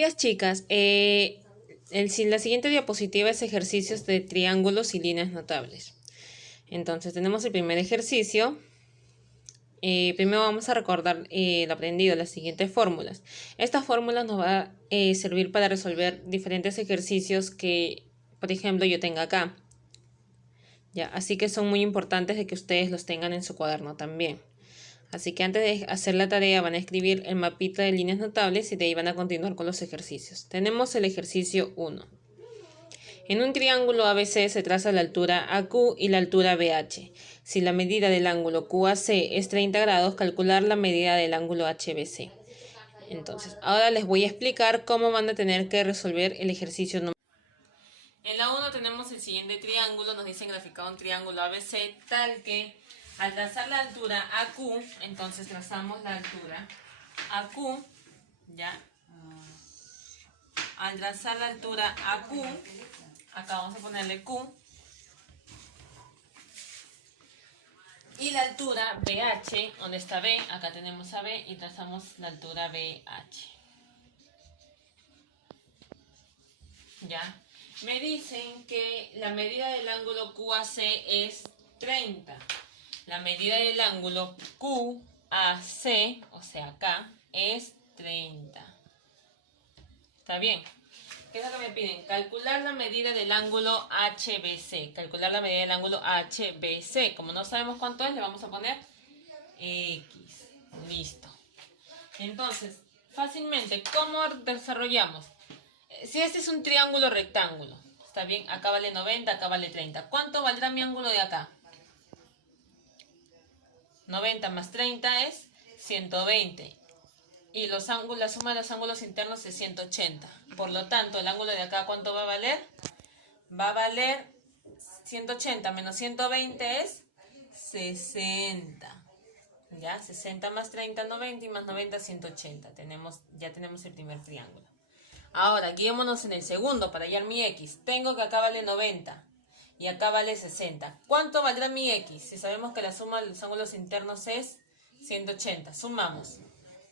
Días, chicas. La siguiente diapositiva es ejercicios de triángulos y líneas notables. Entonces, tenemos el primer ejercicio. Primero vamos a recordar lo aprendido, las siguientes fórmulas. Estas fórmulas nos van a servir para resolver diferentes ejercicios que, por ejemplo, yo tenga acá. Ya, así que son muy importantes de que ustedes los tengan en su cuaderno también. Así que antes de hacer la tarea van a escribir el mapita de líneas notables y de ahí van a continuar con los ejercicios. Tenemos el ejercicio 1. En un triángulo ABC se traza la altura AQ y la altura BH. Si la medida del ángulo QAC es 30 grados, calcular la medida del ángulo HBC. Entonces, ahora les voy a explicar cómo van a tener que resolver el ejercicio número 1. En la 1 tenemos el siguiente triángulo, nos dicen graficado un triángulo ABC tal que al trazar la altura AQ, entonces trazamos la altura AQ, ya. Al trazar la altura AQ, acá vamos a ponerle Q, y la altura BH, donde está B, acá tenemos a B y trazamos la altura BH. Ya. Me dicen que la medida del ángulo QAC es 30. La medida del ángulo QAC, o sea acá, es 30. ¿Está bien? ¿Qué es lo que me piden? Calcular la medida del ángulo HBC. Calcular la medida del ángulo HBC. Como no sabemos cuánto es, le vamos a poner X. Listo. Entonces, fácilmente, ¿cómo desarrollamos? Si este es un triángulo rectángulo, ¿está bien? Acá vale 90, acá vale 30. ¿Cuánto valdrá mi ángulo de acá? 90 más 30 es 120. Y la suma de los ángulos internos es 180. Por lo tanto, el ángulo de acá, ¿cuánto va a valer? Va a valer 180 menos 120 es 60. ¿Ya? 60 más 30, 90 y más 90, 180. Ya tenemos el primer triángulo. Ahora, guiémonos en el segundo para hallar mi X. Tengo que acá vale 90 y acá vale 60. ¿Cuánto valdrá mi X? Si sabemos que la suma de los ángulos internos es 180. Sumamos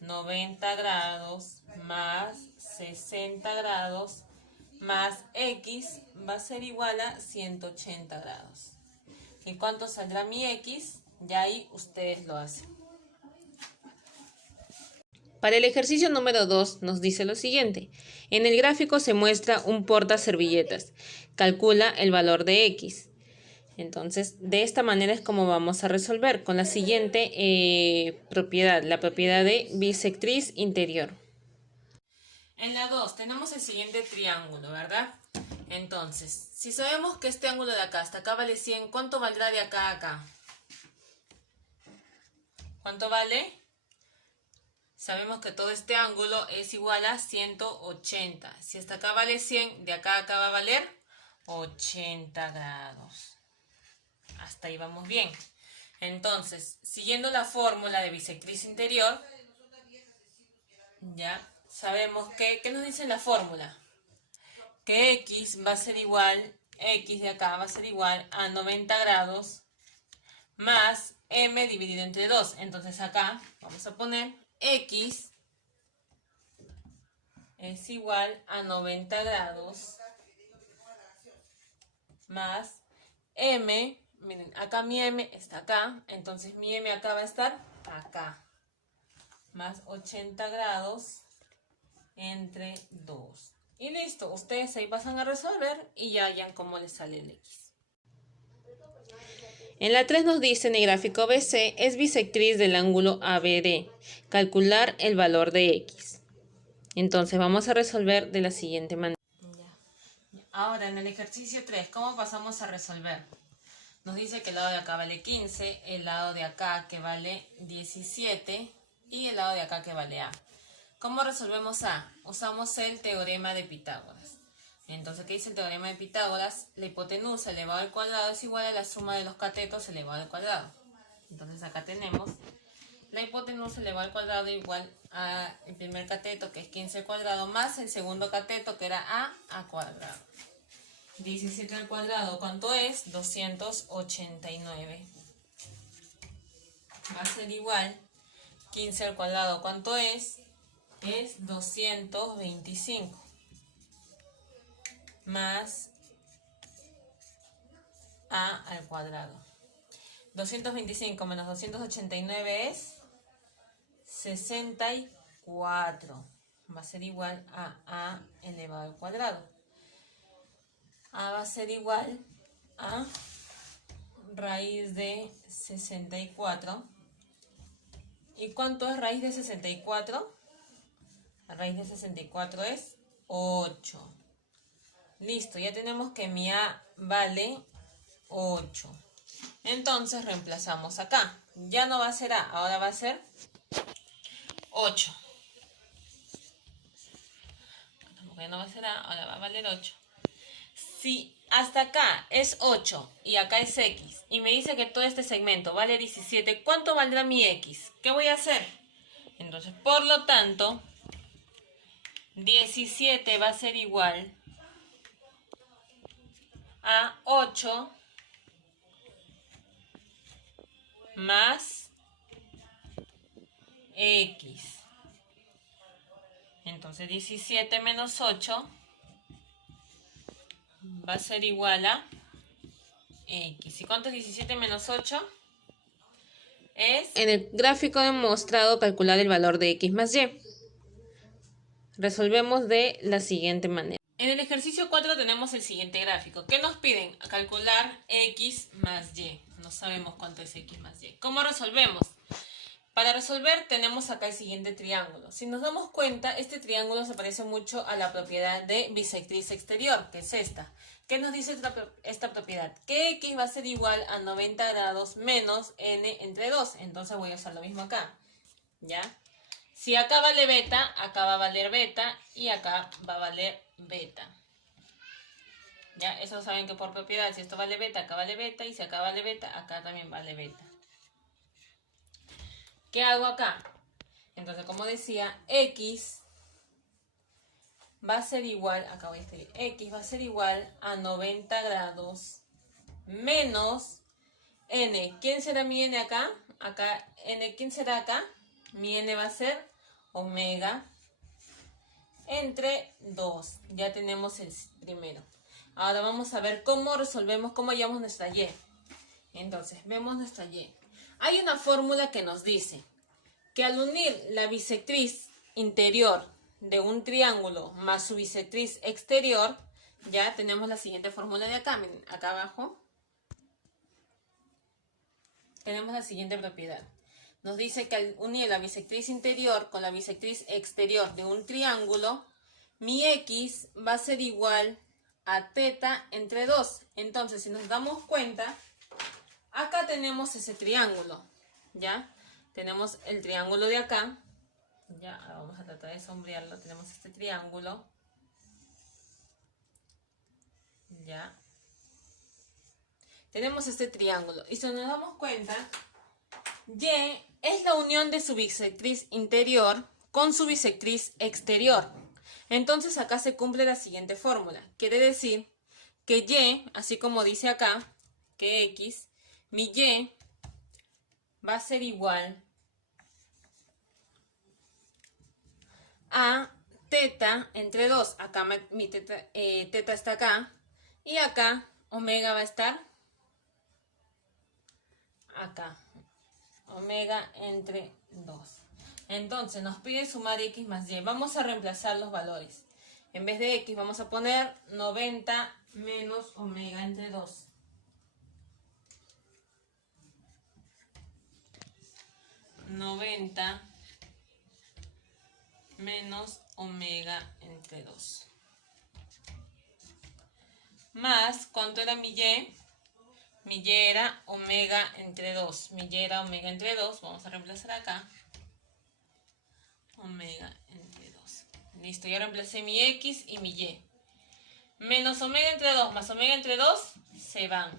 90 grados más 60 grados más X va a ser igual a 180 grados. ¿Y cuánto saldrá mi X? Ya ahí ustedes lo hacen. Para el ejercicio número 2 nos dice lo siguiente. En el gráfico se muestra un portaservilletas. Calcula el valor de X. Entonces, de esta manera es como vamos a resolver con la siguiente propiedad, la propiedad de bisectriz interior. En la 2 tenemos el siguiente triángulo, ¿verdad? Entonces, si sabemos que este ángulo de acá hasta acá vale 100, ¿cuánto valdrá de acá a acá? ¿Cuánto vale? Sabemos que todo este ángulo es igual a 180. Si hasta acá vale 100, de acá a acá va a valer 80 grados. Hasta ahí vamos bien. Entonces, siguiendo la fórmula de bisectriz interior, ya sabemos que, ¿qué nos dice la fórmula? Que X va a ser igual, X de acá va a ser igual a 90 grados más M dividido entre 2. Entonces acá vamos a poner X es igual a 90 grados más M. Miren, acá mi M está acá, entonces mi M acá va a estar acá. Más 80 grados entre 2. Y listo, ustedes ahí pasan a resolver y ya hallan cómo les sale el X. En la 3 nos dice en el gráfico BC es bisectriz del ángulo ABD. Calcular el valor de X. Entonces vamos a resolver de la siguiente manera. Ahora en el ejercicio 3, ¿cómo pasamos a resolver? Nos dice que el lado de acá vale 15, el lado de acá que vale 17 y el lado de acá que vale A. ¿Cómo resolvemos A? Usamos el teorema de Pitágoras. Entonces, ¿qué dice el teorema de Pitágoras? La hipotenusa elevado al cuadrado es igual a la suma de los catetos elevado al cuadrado. Entonces acá tenemos la hipotenusa elevado al cuadrado igual al primer cateto, que es 15 al cuadrado, más el segundo cateto, que era A cuadrado. 17 al cuadrado, ¿cuánto es? 289. Va a ser igual, 15 al cuadrado, ¿cuánto es? es 225 más a al cuadrado. 225 menos 289 es 64. Va a ser igual a elevado al cuadrado. A va a ser igual a raíz de 64. ¿Y cuánto es raíz de 64? La raíz de 64 es 8. Listo, ya tenemos que mi a vale 8. Entonces reemplazamos acá. Ya no va a ser a, ahora va a ser 8. Ya no va a ser a, ahora va a valer 8. Si hasta acá es 8 y acá es x, y me dice que todo este segmento vale 17, ¿cuánto valdrá mi x? ¿Qué voy a hacer? Entonces, por lo tanto, 17 va a ser igual a 8 más x. Entonces 17 menos 8 va a ser igual a x. ¿Y cuánto es 17 menos 8? Es... En el gráfico demostrado calcular el valor de x más y. Resolvemos de la siguiente manera. En el ejercicio 4 tenemos el siguiente gráfico. ¿Qué nos piden? Calcular x más y. No sabemos cuánto es x más y. ¿Cómo resolvemos? Para resolver tenemos acá el siguiente triángulo. Si nos damos cuenta, este triángulo se parece mucho a la propiedad de bisectriz exterior, que es esta. ¿Qué nos dice esta propiedad? Que x va a ser igual a 90 grados menos n entre 2. Entonces voy a usar lo mismo acá. ¿Ya? Si acá vale beta, acá va a valer beta y acá va a valer beta. ¿Ya? Eso saben que por propiedad, si esto vale beta, acá vale beta, y si acá vale beta, acá también vale beta. ¿Qué hago acá? Entonces, como decía, x va a ser igual, acá voy a escribir, x va a ser igual a 90 grados menos n. ¿Quién será mi n acá? Acá, n, ¿quién será acá? Mi n va a ser omega entre 2. Ya tenemos el primero. Ahora vamos a ver cómo resolvemos, cómo hallamos nuestra y. Entonces, vemos nuestra y. Hay una fórmula que nos dice que al unir la bisectriz interior de un triángulo más su bisectriz exterior, ya tenemos la siguiente fórmula de acá. Miren, acá abajo tenemos la siguiente propiedad. Nos dice que al unir la bisectriz interior con la bisectriz exterior de un triángulo, mi x va a ser igual a θ entre 2. Entonces, si nos damos cuenta, acá tenemos ese triángulo, ¿ya? Tenemos el triángulo de acá. Ya, ahora vamos a tratar de sombrearlo. Tenemos este triángulo. Ya. Tenemos este triángulo. Y si nos damos cuenta, y es la unión de su bisectriz interior con su bisectriz exterior. Entonces acá se cumple la siguiente fórmula. Quiere decir que y, así como dice acá, que x, mi y va a ser igual a θ entre 2. Acá mi θ está acá. Y acá omega va a estar acá. Omega entre 2. Entonces nos pide sumar x más y. Vamos a reemplazar los valores. En vez de x vamos a poner 90 menos omega entre 2. Menos omega entre 2. Más, ¿cuánto era mi y? Mi y era omega entre 2. Mi y era omega entre 2. Vamos a reemplazar acá. Omega entre 2. Listo, ya reemplacé mi x y mi y. Menos omega entre 2 más omega entre 2 se van.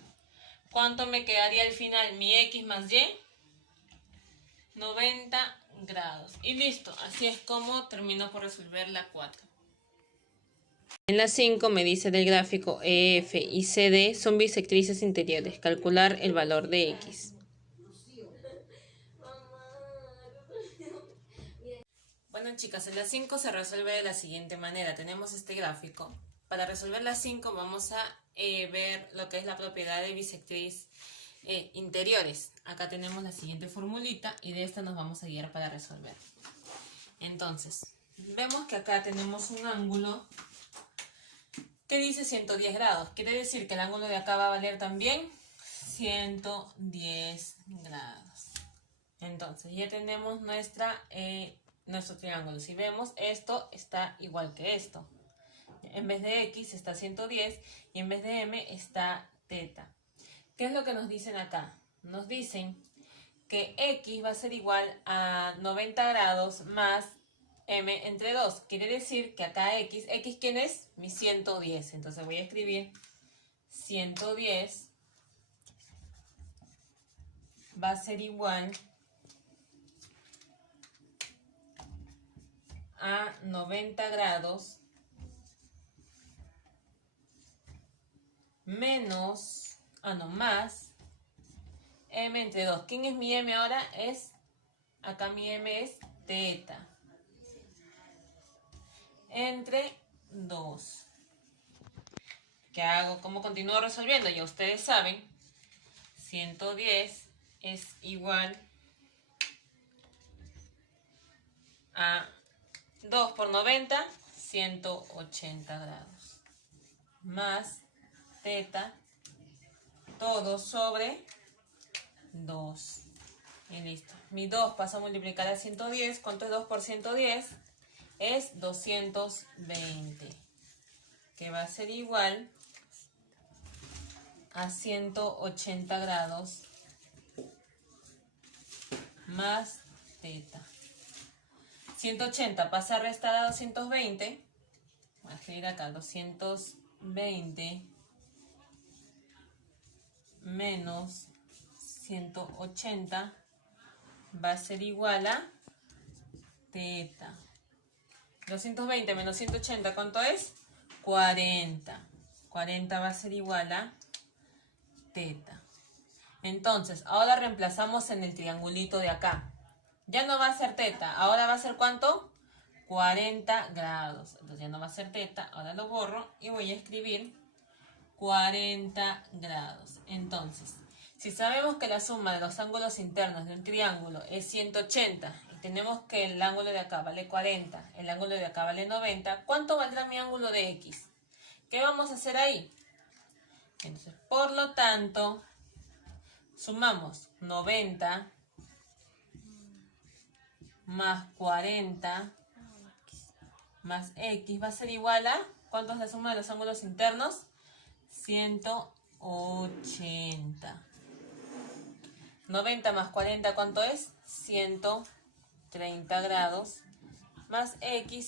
¿Cuánto me quedaría al final? Mi x más y. 90 grados. Y listo, así es como termino por resolver la 4. En la 5 me dice del gráfico EF y CD son bisectrices interiores. Calcular el valor de x. Bueno, chicas, en la 5 se resuelve de la siguiente manera. Tenemos este gráfico. Para resolver la 5 vamos a ver lo que es la propiedad de bisectriz interiores. Acá tenemos la siguiente formulita y de esta nos vamos a guiar para resolver. Entonces, vemos que acá tenemos un ángulo que dice 110 grados. Quiere decir que el ángulo de acá va a valer también 110 grados. Entonces, ya tenemos nuestro triángulo. Si vemos, esto está igual que esto. En vez de X está 110 y en vez de M está teta. ¿Qué es lo que nos dicen acá? Nos dicen que X va a ser igual a 90 grados más M entre 2. Quiere decir que acá X ¿quién es? Mi 110. Entonces voy a escribir 110 va a ser igual a 90 grados menos, más M entre 2. ¿Quién es mi M ahora? Acá mi M es teta. Entre 2. ¿Qué hago? ¿Cómo continúo resolviendo? Ya ustedes saben, 110 es igual a 2 por 90, 180 grados. Más teta, todo sobre 2. Y listo. Mi 2 pasa a multiplicar a 110. ¿Cuánto es 2 por 110? Es 220. Que va a ser igual a 180 grados más teta. 180 pasa a restar a 220. Voy a escribir acá 220 menos 180 va a ser igual a teta. 220 menos 180, ¿cuánto es? 40. 40 va a ser igual a teta. Entonces, ahora reemplazamos en el triangulito de acá. Ya no va a ser teta, ahora va a ser ¿cuánto? 40 grados. Entonces ya no va a ser teta, ahora lo borro y voy a escribir 40 grados. Entonces, si sabemos que la suma de los ángulos internos de un triángulo es 180 y tenemos que el ángulo de acá vale 40, el ángulo de acá vale 90, ¿cuánto valdrá mi ángulo de X? ¿Qué vamos a hacer ahí? Entonces, por lo tanto, sumamos 90 más 40 más X va a ser igual a, ¿cuánto es la suma de los ángulos internos? 180. 90 más 40, ¿cuánto es? 130 grados más X